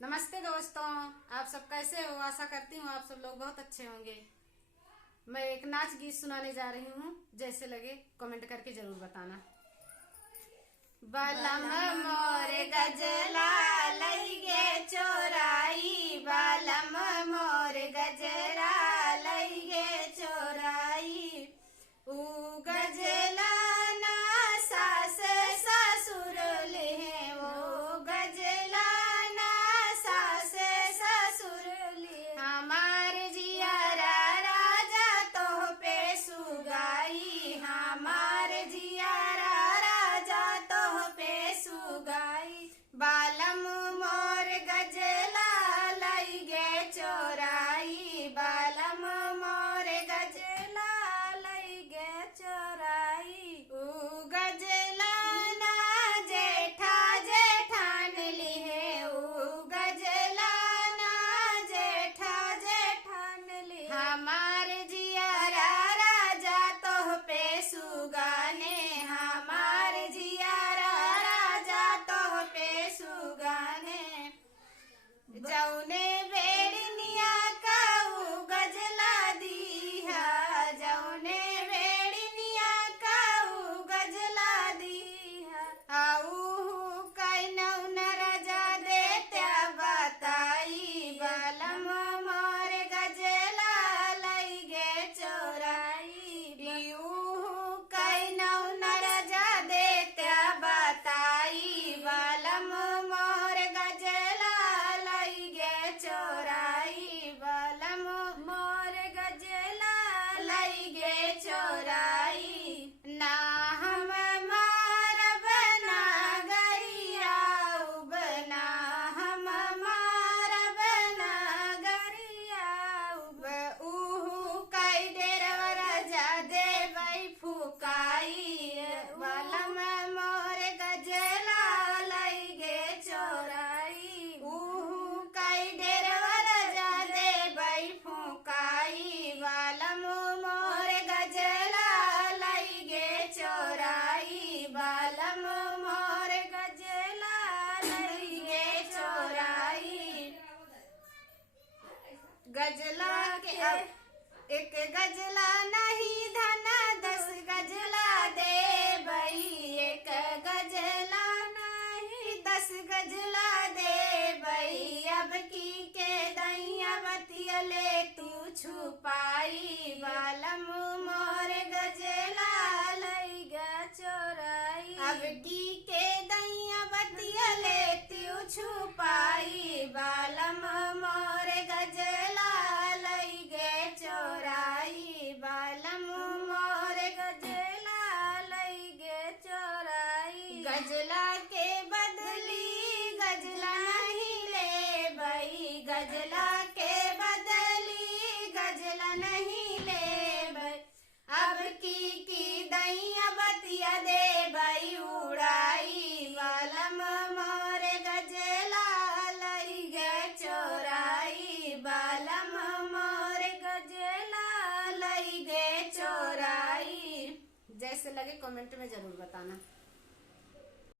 नमस्ते दोस्तों, आप सब कैसे हो। आशा करती हूँ आप सब लोग बहुत अच्छे होंगे। मैं एक नाच गीत सुनाने जा रही हूँ, जैसे लगे कमेंट करके जरूर बताना। बलम मोर गजला लइगे चोराई, बलम मोर गजरा लइगे चोराई। ऊ गजला ना सास ससुर ले, वो गजला ना सास ससुर ले। हमारे जियारा राजा तो पे सुगाई, हमारे जियारा राजा तो पे सुगाई। बालम मोर गजला लइगे चोराई, बालम मोर गजला लइगे चोराई। ऊ गजला ना जेठा जेठान लिहे, ऊ गजला ना जेठा जेठान लिहे। हमारे जियारा राजा तो पे सुगाने, हमारे जियारा राजा तो पे सुगाने। जौने बेड़निया काऊ गजला दीहा, जौने बेड़निया काऊ गजला दीहा। आऊ कैनौ न राजा देत्या बताई, बलम मोर गजला लइगे चोराई। कैनौ न राजा देत्या बताई, बलम मोर गजला लइगे चोराई, बलम मोर गजला लइगे चोराई। ना हम मारब ना गरियाउब, ना हम मारब ना गरियाउब। उहु कई डेरवा राजा देबै फुकाई, बलम मोर गजला लइगे चोराई। उहु कई डेरवा राजा देबै फुकाई, बलम मोर गजला लइगे चोराई, बलम मोर गजला लइगे चोराई। गजला के अब एक गजला नहीं धना 10 गजला देबै, एक गजला नहीं 10 गजला देबै। अब की के दैया बतिया ले तू छुपाई, बलम मोर गजला लइगे चोराई। अब की के दैया बतिया ले तू छुपाई, बलम मोर गजला लइगे चोराई, बलम मोर गजला लइगे चोराई। गजला के बदली गजला नहीं लेबै, गजला के बदली गजला नहीं लेबै। अब की दैया बतिया देबै उड़ाई, बलम मोर गजला लइगे चोराई, बलम मोर गजला लइगे चोराई। जैसे लगे कमेंट में जरूर बताना।